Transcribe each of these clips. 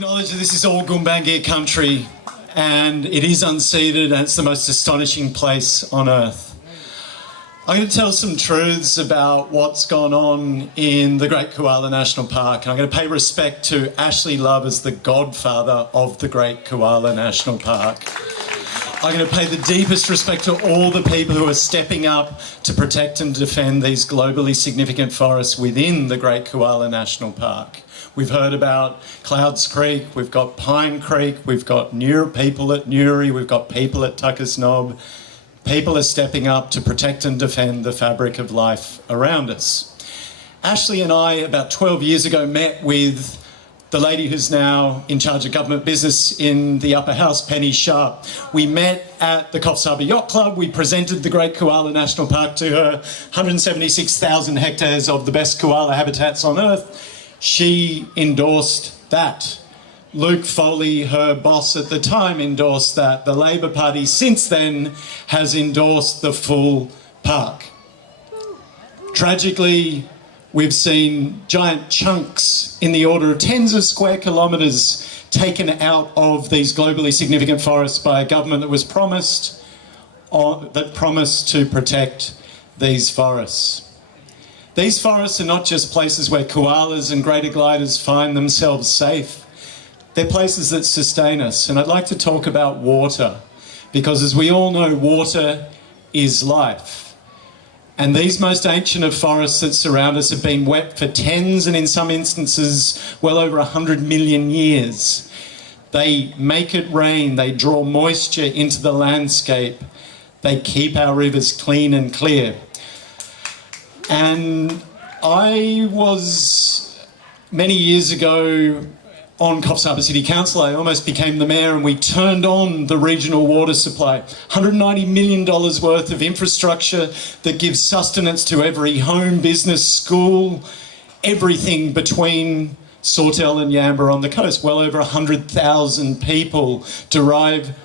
acknowledge that this is all Gumbaynggirr country and it is unceded and it's the most astonishing place on earth. I'm going to tell some truths about what's gone on in the Great Koala National Park, and I'm going to pay respect to Ashley Love as the godfather of the Great Koala National Park. I'm going to pay the deepest respect to all the people who are stepping up to protect and defend these globally significant forests within the Great Koala National Park. We've heard about Clouds Creek, we've got Pine Creek, we've got people at Newry, we've got people at Tucker's Knob. People are stepping up to protect and defend the fabric of life around us. Ashley and I, about 12 years ago, met with the lady who's now in charge of government business in the upper house, Penny Sharp. We met at the Coffs Harbour Yacht Club. We presented the Great Koala National Park to her, 176,000 hectares of the best koala habitats on earth. She endorsed that. Luke Foley, her boss at the time, endorsed that. The Labor Party since then has endorsed the full park. Tragically, we've seen giant chunks in the order of tens of square kilometres taken out of these globally significant forests by a government that promised to protect these forests. These forests are not just places where koalas and greater gliders find themselves safe. They're places that sustain us. And I'd like to talk about water, because as we all know, water is life. And these most ancient of forests that surround us have been wet for tens and in some instances well over 100 million years. They make it rain, they draw moisture into the landscape, they keep our rivers clean and clear. And I was, many years ago, on Coffs Harbour City Council. I almost became the mayor, and we turned on the regional water supply. $190 million worth of infrastructure that gives sustenance to every home, business, school, everything between Sawtell and Yamba on the coast. Well over 100,000 people derive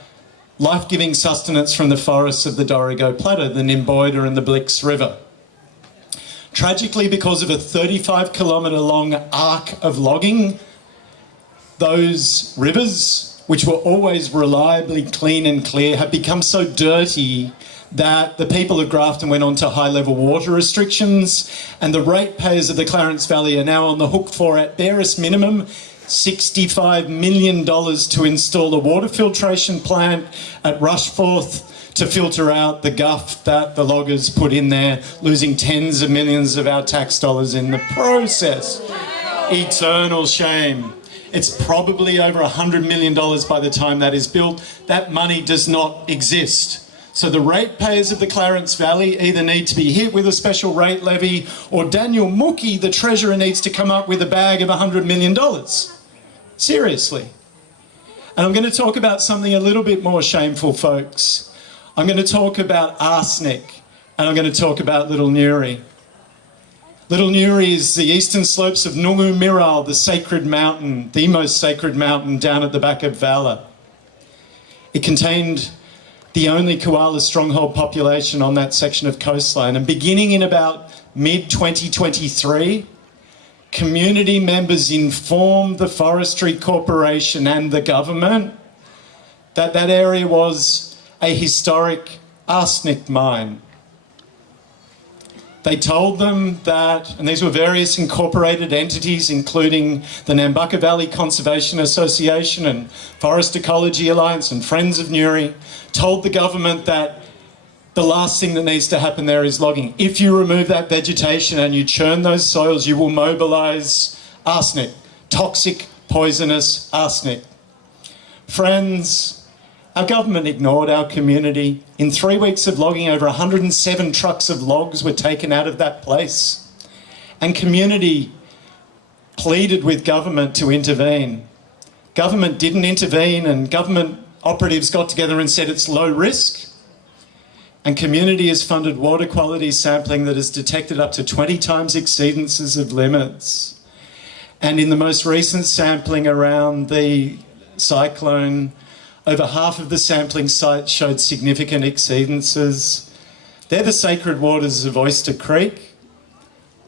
life-giving sustenance from the forests of the Dorrigo Plateau, the Nimboida and the Blix River. Tragically, because of a 35-kilometre long arc of logging, those rivers, which were always reliably clean and clear, have become so dirty that the people of Grafton went on to high-level water restrictions, and the ratepayers of the Clarence Valley are now on the hook for, at barest minimum, $65 million to install a water filtration plant at Rushforth to filter out the guff that the loggers put in there, losing tens of millions of our tax dollars in the process. Eternal shame. It's probably over $100 million by the time that is built. That money does not exist. So the ratepayers of the Clarence Valley either need to be hit with a special rate levy, or Daniel Mookie, the Treasurer, needs to come up with a bag of $100 million. Seriously. And I'm going to talk about something a little bit more shameful, folks. I'm going to talk about arsenic, and I'm going to talk about Little Newry. Little Newry is the eastern slopes of Nungu Miral, the sacred mountain, the most sacred mountain down at the back of Valor. It contained the only koala stronghold population on that section of coastline, and beginning in about mid-2023, community members informed the Forestry Corporation and the government that that area was a historic arsenic mine. They told them that, and these were various incorporated entities, including the Nambucca Valley Conservation Association and Forest Ecology Alliance and Friends of Newry, told the government that the last thing that needs to happen there is logging. If you remove that vegetation and you churn those soils, you will mobilise arsenic, toxic, poisonous arsenic. Friends, our government ignored our community. In 3 weeks of logging, over 107 trucks of logs were taken out of that place. And community pleaded with government to intervene. Government didn't intervene, and government operatives got together and said it's low risk. And community has funded water quality sampling that has detected up to 20 times exceedances of limits. And in the most recent sampling around the cyclone, over half of the sampling sites showed significant exceedances. They're the sacred waters of Oyster Creek.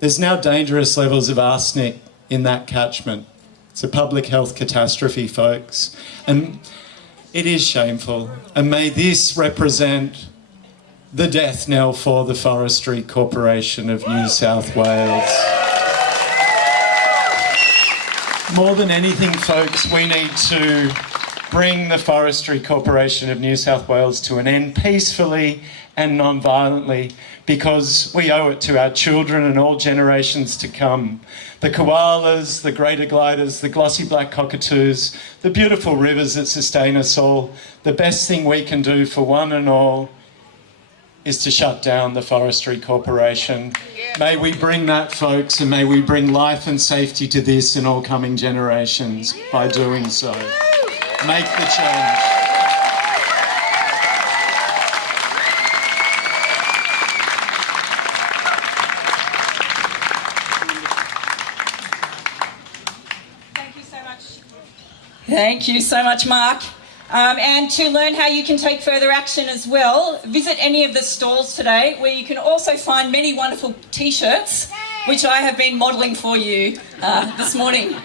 There's now dangerous levels of arsenic in that catchment. It's a public health catastrophe, folks. And it is shameful. And may this represent the death knell for the Forestry Corporation of New South Wales. More than anything, folks, we need to bring the Forestry Corporation of New South Wales to an end peacefully and non-violently, because we owe it to our children and all generations to come. The koalas, the greater gliders, the glossy black cockatoos, the beautiful rivers that sustain us all. The best thing we can do for one and all is to shut down the Forestry Corporation. May we bring that, folks, and may we bring life and safety to this and all coming generations by doing so. Make the change. Thank you so much, Mark. And to learn how you can take further action as well, visit any of the stalls today, where you can also find many wonderful t-shirts, which I have been modelling for you this morning.